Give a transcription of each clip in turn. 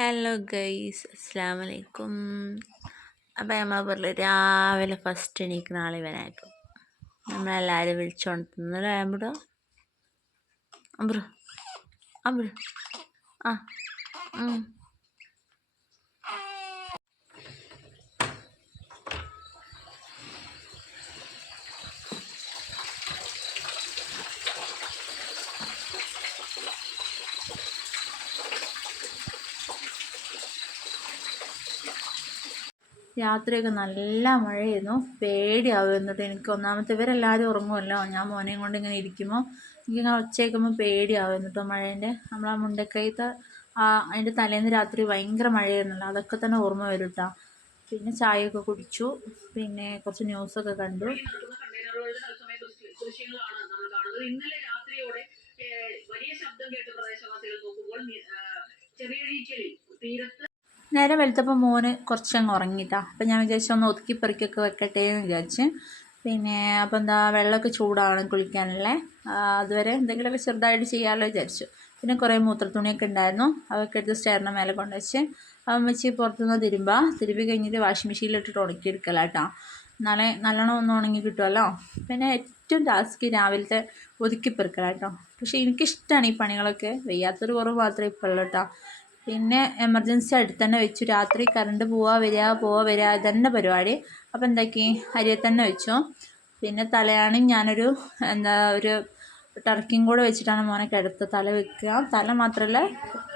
Hello guys അസ്സാം വലൈക്കും അപ്പം നമ്മൾ പറഞ്ഞു രാവിലെ ഫസ്റ്റ് എണീക്കുന്ന നാളെ ഇവനായിരിക്കും നമ്മളെല്ലാവരും വിളിച്ചോണ്ടുന്നല്ലേ അമ്പുടോ അമ്പുറു അമ്പുറു ആ രാത്രിയൊക്കെ നല്ല മഴയായിരുന്നു. പേടിയാവും എന്നിട്ട് എനിക്ക് ഒന്നാമത്തെ ഇവരെല്ലാവരും ഉറങ്ങുമല്ലോ. ഞാൻ മോനെയും കൊണ്ട് ഇങ്ങനെ ഇരിക്കുമ്പോൾ എനിക്കിങ്ങനെ ഒച്ച കേൾക്കുമ്പോൾ പേടിയാവും എന്നിട്ടോ മഴേന്റെ. നമ്മളാ മുണ്ടക്കൈത്ത അതിന്റെ തലേന്ന് രാത്രി ഭയങ്കര മഴയായിരുന്നല്ലോ. അതൊക്കെ തന്നെ ഓർമ്മ വരും പിന്നെ ചായയൊക്കെ കുടിച്ചു. പിന്നെ കുറച്ച് ന്യൂസൊക്കെ കണ്ടു. ദൃശ്യങ്ങളാണ് നമ്മൾ കാണുന്നത് ഇന്നലെ രാത്രിയോടെ വലിയ ശബ്ദം കേട്ട ചെറിയഴീക്കലിൽ തീരത്ത് നേരെ വെളുത്തപ്പോൾ മോന് കുറച്ചങ്ങ് ഉറങ്ങിട്ടാ അപ്പം ഞാൻ വിചാരിച്ചു ഒന്ന് ഒതുക്കി പെറുക്കിയൊക്കെ വെക്കട്ടെ എന്ന് വിചാരിച്ച്. പിന്നെ അപ്പം എന്താ വെള്ളമൊക്കെ ചൂടാണ് കുളിക്കാനല്ലേ. ആ, അതുവരെ എന്തെങ്കിലുമൊക്കെ ചെറുതായിട്ട് ചെയ്യാമല്ലോ വിചാരിച്ചു. പിന്നെ കുറേ മൂത്രത്തുണിയൊക്കെ ഉണ്ടായിരുന്നു. അതൊക്കെ എടുത്ത് സ്റ്റെയറിന്റെ മേലെ അവൻ വെച്ച് പുറത്തുനിന്ന് തിരുമ്പുക തിരുമ്പി കഴിഞ്ഞിട്ട് വാഷിംഗ് മെഷീനിലിട്ടിട്ട് ഉണക്കിയെടുക്കലാട്ടോ നല്ല നല്ലോണം ഒന്ന് ഉണങ്ങി കിട്ടുമല്ലോ പിന്നെ ഏറ്റവും ടാസ്ക് രാവിലത്തെ ഒതുക്കി പെറുക്കലാട്ടോ പക്ഷേ എനിക്കിഷ്ടമാണ് ഈ പണികളൊക്കെ. വയ്യാത്തൊരു കുറവ് മാത്രമേ ഇപ്പോൾ ഉള്ളൂ കേട്ടോ പിന്നെ എമർജൻസി അടുത്ത് തന്നെ വെച്ചു. രാത്രി കറണ്ട് പോവുക വരിക പോവുക വരിക ഇതന്നെ പരിപാടി. അപ്പോൾ എന്താക്കി? അരിയെ തന്നെ വെച്ചു. പിന്നെ തലയാണ് ഞാനൊരു എന്താ ഒരു ടർക്കിയും കൂടെ വെച്ചിട്ടാണ് മോനെ കിടത്ത് തല വെക്കുക. തല മാത്രമല്ല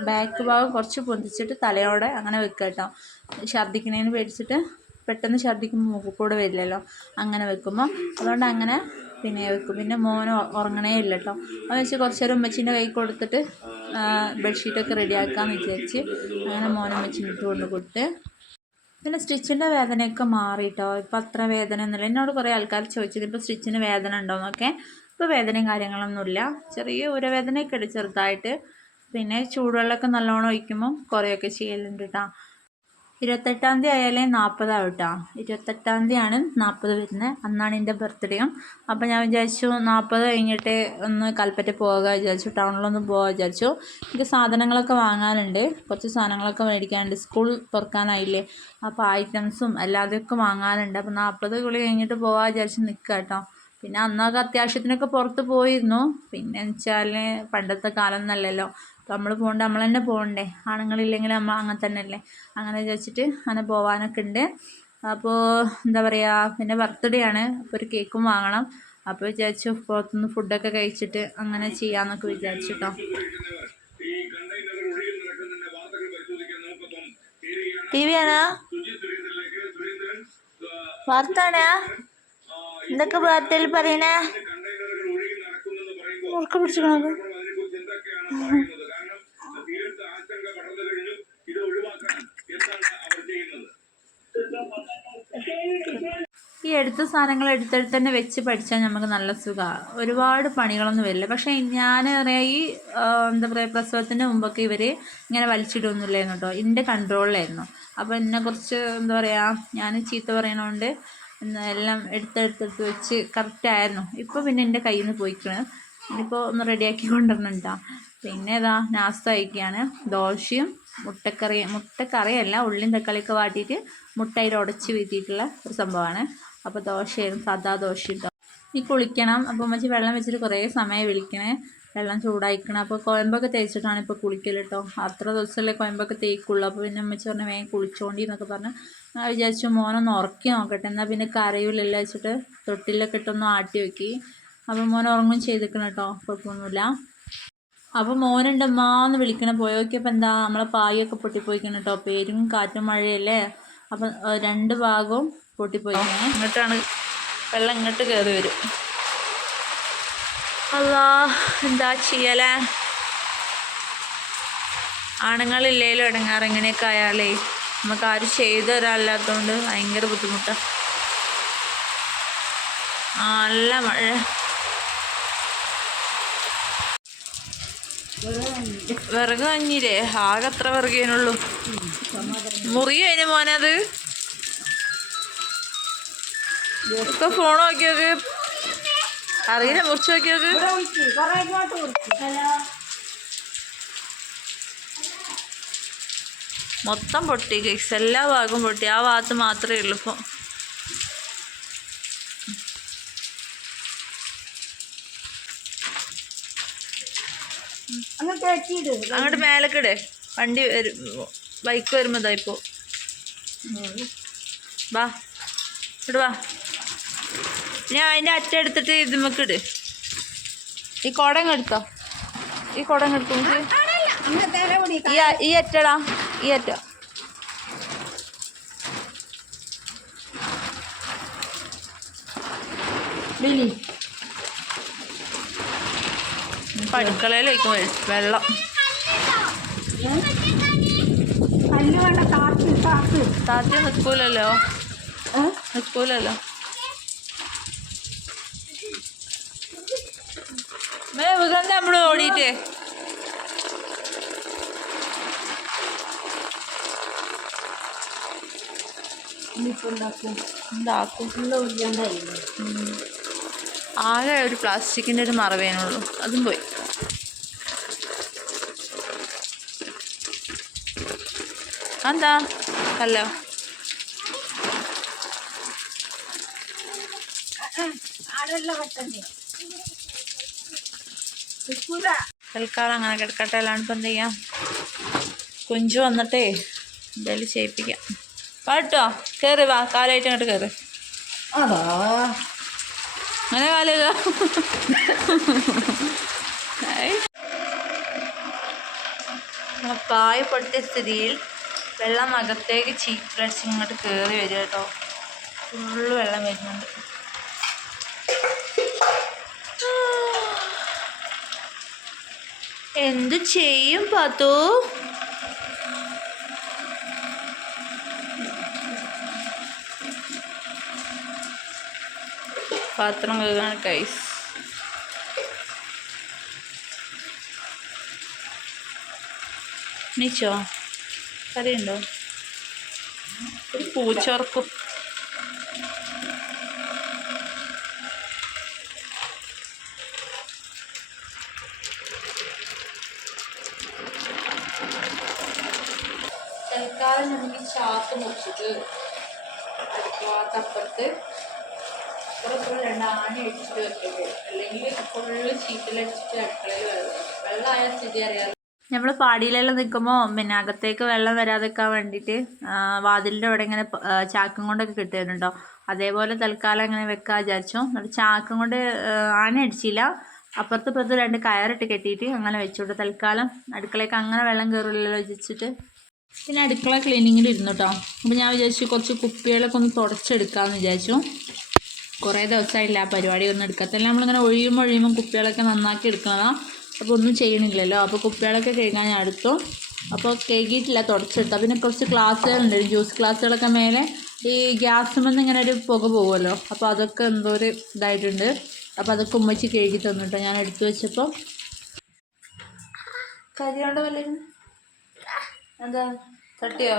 ബാക്ക് ഭാഗം കുറച്ച് പൊന്തിച്ചിട്ട് തലയോടെ അങ്ങനെ വെക്കുക കേട്ടോ. ഛർദ്ദിക്കണേന്ന് പേടിച്ചിട്ട് പെട്ടെന്ന് ഛർദ്ദിക്കുമ്പോൾ മൂക്കിൽ കൂടെ വരില്ലല്ലോ. അങ്ങനെ വെക്കുമ്പോൾ അതുകൊണ്ട് അങ്ങനെ പിന്നെ വെക്കും. പിന്നെ മോൻ ഉറങ്ങണേ ഇല്ല കേട്ടോ അത് വെച്ച് കുറച്ച് നേരം ഉമ്മച്ചീന്റെ കൈ കൊടുത്തിട്ട് ബെഡ്ഷീറ്റൊക്കെ റെഡിയാക്കാമെന്ന് വിചാരിച്ച് അങ്ങനെ മോനെ ഉമ്മച്ചീന്റെ ഇട്ട് കൊണ്ട് കൊടുത്ത്. പിന്നെ സ്റ്റിച്ചിന്റെ വേദനയൊക്കെ മാറി കേട്ടോ ഇപ്പം അത്ര വേദന ഒന്നുമില്ല. എന്നോട് കുറേ ആൾക്കാർ ചോദിച്ചത് ഇപ്പോൾ സ്റ്റിച്ചിന് വേദന ഉണ്ടോയെന്നൊക്കെ ഇപ്പോൾ വേദനയും കാര്യങ്ങളൊന്നുമില്ല. ചെറിയ ഉരവേദനയൊക്കെ ഉണ്ട് ചെറുതായിട്ട്. പിന്നെ ചൂടുവെള്ളമൊക്കെ നല്ലോണം ഒഴിക്കുമ്പം കുറേയൊക്കെ ചെയ്യലുണ്ട് കേട്ടോ ഇരുപത്തെട്ടാം തീയതി ആയാലേ നാൽപ്പതാവും കേട്ടോ ഇരുപത്തെട്ടാം തീയതിയാണ് നാൽപ്പത് വരുന്നത് അന്നാണ് എന്റെ ബർത്ത്ഡേയും അപ്പോൾ ഞാൻ വിചാരിച്ചു നാൽപ്പത് കഴിഞ്ഞിട്ട് ഒന്ന് കൽപ്പറ്റ പോകാൻ വിചാരിച്ചു. ടൗണിലൊന്ന് പോകാൻ വിചാരിച്ചു. എനിക്ക് സാധനങ്ങളൊക്കെ വാങ്ങാനുണ്ട്. കുറച്ച് സാധനങ്ങളൊക്കെ മേടിക്കാനുണ്ട്. സ്കൂൾ തുറക്കാനായില്ലേ. അപ്പോൾ ഐറ്റംസും എല്ലാതൊക്കെ വാങ്ങാനുണ്ട്. അപ്പോൾ നാൽപ്പത് കുളി കഴിഞ്ഞിട്ട് പോകാൻ വിചാരിച്ച് നിൽക്കുക കേട്ടോ. പിന്നെ അന്നൊക്കെ അത്യാവശ്യത്തിനൊക്കെ പുറത്ത് പോയിരുന്നു. പിന്നെ വെച്ചാൽ പണ്ടത്തെ കാലം എന്നല്ലല്ലോ. നമ്മൾ പോകണ്ട നമ്മൾ തന്നെ പോകണ്ടേ ആണുങ്ങളില്ലെങ്കിൽ നമ്മൾ അങ്ങനെ തന്നെ അല്ലേ അങ്ങനെ വിചാരിച്ചിട്ട് അങ്ങനെ പോകാനൊക്കെ ഉണ്ട് അപ്പോൾ എന്താ പറയുക പിന്നെ ബർത്ത്ഡേ ആണ്. അപ്പോൾ ഒരു കേക്കും വാങ്ങണം. അപ്പോൾ വിചാരിച്ചു പുറത്തുനിന്ന് ഫുഡൊക്കെ കഴിച്ചിട്ട് അങ്ങനെ ചെയ്യാമെന്നൊക്കെ വിചാരിച്ചു കേട്ടോ ടി വി ആണോ? വാർത്താണോ? എന്തൊക്കെ വാർത്തയിൽ പറയണേ? ഉറക്കം പിടിച്ചിക്കണത് എടുത്ത സാധനങ്ങൾ എടുത്തെടുത്ത് തന്നെ വെച്ച് പഠിച്ചാൽ നമുക്ക് നല്ല സുഖമാണ് ഒരുപാട് പണികളൊന്നും വരില്ല. പക്ഷേ ഞാൻ പറയാം ഈ എന്താ പറയുക പ്രസവത്തിന് മുമ്പൊക്കെ ഇവർ ഇങ്ങനെ വലിച്ചിടുന്നില്ലായിരുന്നു കേട്ടോ. എന്റെ കൺട്രോളിലായിരുന്നു. അപ്പോൾ എന്നെ കുറിച്ച് എന്താ പറയുക ഞാൻ ചീത്ത പറയണോണ്ട് എല്ലാം എടുത്തെടുത്തെടുത്ത് വെച്ച് കറക്റ്റായിരുന്നു ഇപ്പോൾ പിന്നെ എന്റെ കയ്യിൽ നിന്ന് പോയിക്കണ്. ഇനിയിപ്പോൾ ഒന്ന് റെഡിയാക്കി കൊണ്ടുവരணுണ്ടോ പിന്നെ ഇതാ നാസ്ത കഴിക്കുകയാണ് ദോശയും മുട്ടക്കറി മുട്ടക്കറിയല്ല ഉള്ളിയും തക്കാളിയൊക്കെ വാട്ടിയിട്ട് മുട്ടയിൽ ഉടച്ച് വീട്ടിയിട്ടുള്ള ഒരു സംഭവമാണ് അപ്പോൾ ദോശയായിരുന്നു സദാ ദോശ കേട്ടോ ഈ കുളിക്കണം. അപ്പോൾ ഉമ്മച്ചി വെള്ളം വെച്ചിട്ട് കുറേ സമയം വിളിക്കണേ. വെള്ളം ചൂടായിക്കണം. അപ്പോൾ കുഴമ്പൊക്കെ തേച്ചിട്ടാണ് ഇപ്പോൾ കുളിക്കൽ കേട്ടോ അത്ര ദിവസമല്ലേ കുഴമ്പൊക്കെ തേക്കുള്ളൂ. അപ്പോൾ പിന്നെ അമ്മച്ചി പറഞ്ഞു വേഗം കുളിച്ചോണ്ടി എന്നൊക്കെ പറഞ്ഞ്. ഞാൻ വിചാരിച്ചു മോനൊന്ന് ഉറക്കി നോക്കട്ടെ. എന്നാൽ പിന്നെ കരയില്ലല്ലോ വെച്ചിട്ട് തൊട്ടിലൊക്കെ ഇട്ടൊന്ന് ആട്ടി വെക്കി. അപ്പോൾ മോൻ ഉറങ്ങും ചെയ്തിക്കണം കേട്ടോ കുഴപ്പമൊന്നുമില്ല. അപ്പോൾ മോനുണ്ട് അമ്മാന്ന് വിളിക്കണം. പോയി നോക്കിയപ്പോൾ എന്താ നമ്മളെ പായൊക്കെ പൊട്ടിപ്പോയിക്കണം കേട്ടോ പേരും കാറ്റും മഴയല്ലേ? അപ്പം രണ്ട് ഭാഗവും പൊട്ടിപ്പോയിക്കണേ. ഇങ്ങോട്ടാണ് വെള്ളം ഇങ്ങോട്ട് കയറി വരും. അല്ലാ എന്താ ചെയ്യലേ? ആണുങ്ങളില്ലേലും ഇടങ്ങാറ് ഇങ്ങനെയൊക്കെ ആയാലേ നമുക്ക് ആരും ചെയ്ത ഒരാളില്ലാത്തതുകൊണ്ട് ഭയങ്കര ബുദ്ധിമുട്ടാണ് നല്ല മഴ. വിറക് കഞ്ഞില്ലേ ആകെ അത്ര വിറകേനുള്ളൂ. മുറിയോ അതിന് മോനത്? ഒക്കെ ഫോൺ നോക്കിയോക്ക്. അറിയില്ല മുറിച്ച് നോക്കിയോക്ക്. മൊത്തം പൊട്ടി കേക്സ് എല്ലാ ഭാഗവും പൊട്ടി. ആ ഭാഗത്ത് മാത്രമേ ഉള്ളൂ ഇപ്പോൾ അങ്ങോട്ട് മേലക്കിടെ വണ്ടി വരും ബൈക്ക് വരുമ്പോൾ ഇതാ ഇപ്പോൾ വാ. ഇട് വാ. ഞാൻ അതിന്റെ അറ്റ എടുത്തിട്ട് ഇട്. ഈ കുടങ്ങ് എടുത്തോ. ഈ കൂടി ഈ അ- ഈ അറ്റടാ. ഈ അറ്റ. പടുക്കളയിലേക്ക് വെള്ളം. താത്തി നിൽക്കൂലല്ലോ? നിൽക്കൂലല്ലോ. നമ്മൾ ഓടിയിട്ടേ. ആകെ ഒരു പ്ലാസ്റ്റിക്കിന്റെ ഒരു മറവേനുള്ളൂ അതും പോയി. എന്താ ഹലോ ആരെല്ലാം തൽക്കാലം അങ്ങനെ കിടക്കട്ടെ. അല്ലാണ്ട് ഇപ്പം എന്ത് ചെയ്യാം? കുഞ്ചു വന്നിട്ടേ എന്തായാലും ചെയ്യിപ്പിക്കാം. പാട്ടോ? കയറി വാ കാലായിട്ട് അങ്ങോട്ട് കയറി അങ്ങനെ കാലുക പായ പൊട്ടിയ സ്ഥിതിയിൽ വെള്ളം അകത്തേക്ക് ചീറ്റടിച്ച് ഇങ്ങോട്ട് കയറി വരിക കേട്ടോ. ഫുള്ള് വെള്ളം വരുന്നുണ്ട്. എന്ത് ചെയ്യും പാത്തു? പാത്രം കഴുകാണ് കൈസ് നീച്ചോ? കറിയുണ്ടോ? ഒരു പൂച്ചോർക്കും നമുക്ക് ചാക്ക് മുറിച്ചിട്ട് അടുക്കളത്തപ്പുറത്ത് അപ്പുറത്തുള്ള രണ്ട് ആണി അടിച്ചിട്ട് വെക്കരുത്. അല്ലെങ്കിൽ ഫുള്ള് ചീറ്റിലടിച്ചിട്ട് അടുക്കളയിൽ വെള്ളം വെള്ളമായ സ്ഥിതി അറിയാതെ. നമ്മൾ പാടിയിലെല്ലാം നിൽക്കുമ്പോൾ പിന്നെ അകത്തേക്ക് വെള്ളം വരാതിരിക്കാൻ വേണ്ടിയിട്ട് വാതിലിന്റെ അവിടെ ഇങ്ങനെ ചാക്കും കൊണ്ടൊക്കെ കിട്ടുന്നുണ്ടോ? അതേപോലെ തൽക്കാലം ഇങ്ങനെ വെക്കാൻ വിചാരിച്ചു. എന്നിട്ട് ചാക്കും കൊണ്ട് ആന അടിച്ചില്ല. അപ്പുറത്ത് ഇപ്പുറത്ത് രണ്ട് കയറിട്ട് കെട്ടിയിട്ട് അങ്ങനെ വെച്ചോട്ടെ തൽക്കാലം അടുക്കളയ്ക്ക് അങ്ങനെ വെള്ളം കയറില്ലല്ലോ വെച്ചിട്ട് പിന്നെ അടുക്കള ക്ലീനിങ്ങിൽ ഇരുന്നു കേട്ടോ അപ്പോൾ ഞാൻ വിചാരിച്ചു കുറച്ച് കുപ്പികളൊക്കെ ഒന്ന് തുടച്ചെടുക്കാമെന്ന് വിചാരിച്ചു. കുറേ ദിവസമായില്ല ആ പരിപാടി ഒന്നും എടുക്കാത്തല്ല. നമ്മളിങ്ങനെ ഒഴിയുമ്പോൾ ഒഴിയുമ്പോൾ കുപ്പികളൊക്കെ നന്നാക്കി എടുക്കുന്നതാണ് അപ്പോൾ ഒന്നും ചെയ്യണില്ലല്ലോ. അപ്പോൾ കുപ്പികളൊക്കെ കഴുകാൻ ഞാൻ എടുത്തു. അപ്പോൾ കഴുകിയിട്ടില്ല തുടച്ചെടുത്താൽ പിന്നെ കുറച്ച് ഗ്ലാസ്സുകളുണ്ട് ജ്യൂസ് ക്ലാസ്സുകളൊക്കെ മേലെ ഈ ഗ്യാസുമെന്ന് ഇങ്ങനെ ഒരു പുക പോകുമല്ലോ അപ്പോൾ അതൊക്കെ എന്തോ ഒരു ഇതായിട്ടുണ്ട്. അപ്പോൾ അതൊക്കെ ഉമ്മച്ചി കഴുകി തന്നിട്ടോ ഞാൻ എടുത്തു വെച്ചപ്പോൾ കരിയോണ്ട് വല്ലതും? എന്താ? തട്ടിയോ?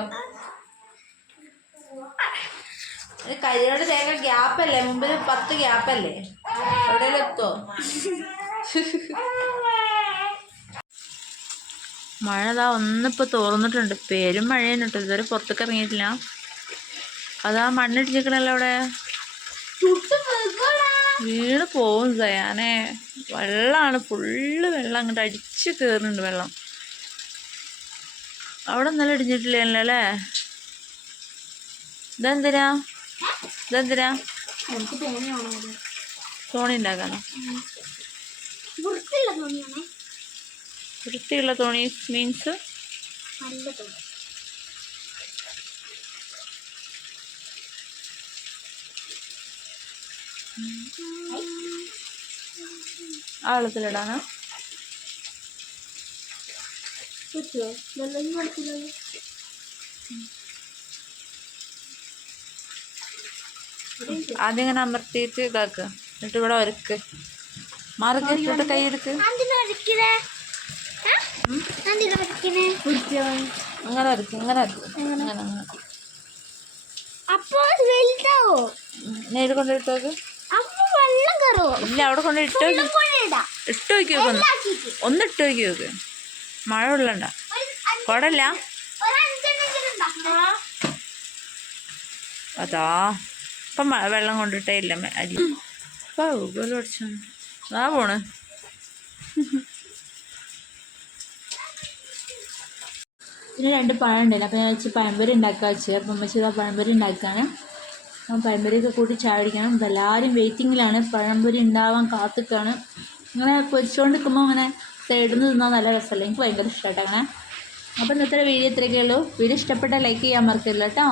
ഒരു കരിയോട് തേങ്ങ ഗ്യാപ്പല്ലേ? മുമ്പിൽ പത്ത് ഗ്യാപ്പല്ലേ? എവിടെയെങ്കിലും എത്തോ? മഴ അതാ ഒന്നിപ്പോ തോർന്നിട്ടുണ്ട്. പേരും മഴയാണ് കേട്ടോ ഇതുവരെ പുറത്തേക്ക് ഇറങ്ങിയിട്ടില്ല. അതാ മണ്ണിടിച്ചിരിക്കണല്ലോ അവിടെ. വീണ് പോവും സയാനെ. വെള്ളമാണ് ഫുള്ള് വെള്ളം അങ്ങോട്ട് അടിച്ച് കയറുന്നുണ്ട് വെള്ളം. അവിടെ നല്ല ഇടിഞ്ഞിട്ടില്ലല്ലോ അല്ലേ ഇതെന്തിനാ? ഇതെന്തിനാ തോണി ഉണ്ടാക്കാനോ? വൃത്തിയുള്ള തോണി മീൻസ്? നല്ല തോന്നി ആ വെള്ളത്തിലിടാനോ പറ്റുമോ വെള്ളം ആദ്യം ഇങ്ങനെ അമർത്തിയിട്ട് ഇതാക്കുക എന്നിട്ട് ഇവിടെ ഒരുക്ക് മാർക്ക് ഇട്ടിട്ട് കൈ എടുക്ക് അങ്ങനെ ഒരുക്ക് ഇങ്ങനെ ഒരുക്ക് അങ്ങനെ. അങ്ങനെ. അപ്പൊ വലുതാവോ? നേര് കൊണ്ടിട്ട് നോക്ക് അപ്പൊ വെള്ളം കയറുവോ ഇല്ല അവിടെ കൊണ്ടിട്ട് ഇട്ട് ഒന്ന് ഇട്ട് നോക്ക് മഴ ഉള്ളണ്ട? കുടല്ല അതാ. ഇപ്പം വെള്ളം കൊണ്ടിട്ടേ ഇല്ല അരി. അതാ പോണ്. പിന്നെ രണ്ട് പഴം ഉണ്ടായില്ല അപ്പോൾ ഞാൻ വെച്ച് പഴംപൊരി ഉണ്ടാക്കുക വെച്ച് അപ്പം അമ്മച്ചി ഇതാ പഴംപൊരി ഉണ്ടാക്കുകയാണ് അപ്പം പഴംപൊരിയൊക്കെ കൂട്ടി ചായ കുടിക്കണം അപ്പം എല്ലാവരും വെയിറ്റിങ്ങിലാണ് പഴംപൊരി ഉണ്ടാവാൻ കാത്തിക്കാണ്. ഇങ്ങനെ പൊരിച്ചുകൊണ്ട് നിൽക്കുമ്പോൾ അങ്ങനെ സൈഡിൽ നിന്ന് തിന്നാൽ നല്ല രസമല്ലേ? എനിക്ക് ഭയങ്കര ഇഷ്ടമായിട്ട് അപ്പോൾ ഇന്നത്തെ വീഡിയോ ഇത്രയൊക്കെ ഉള്ളൂ. വീഡിയോ ഇഷ്ടപ്പെട്ടാൽ ലൈക്ക് ചെയ്യാൻ മറക്കരുത് കേട്ടോ.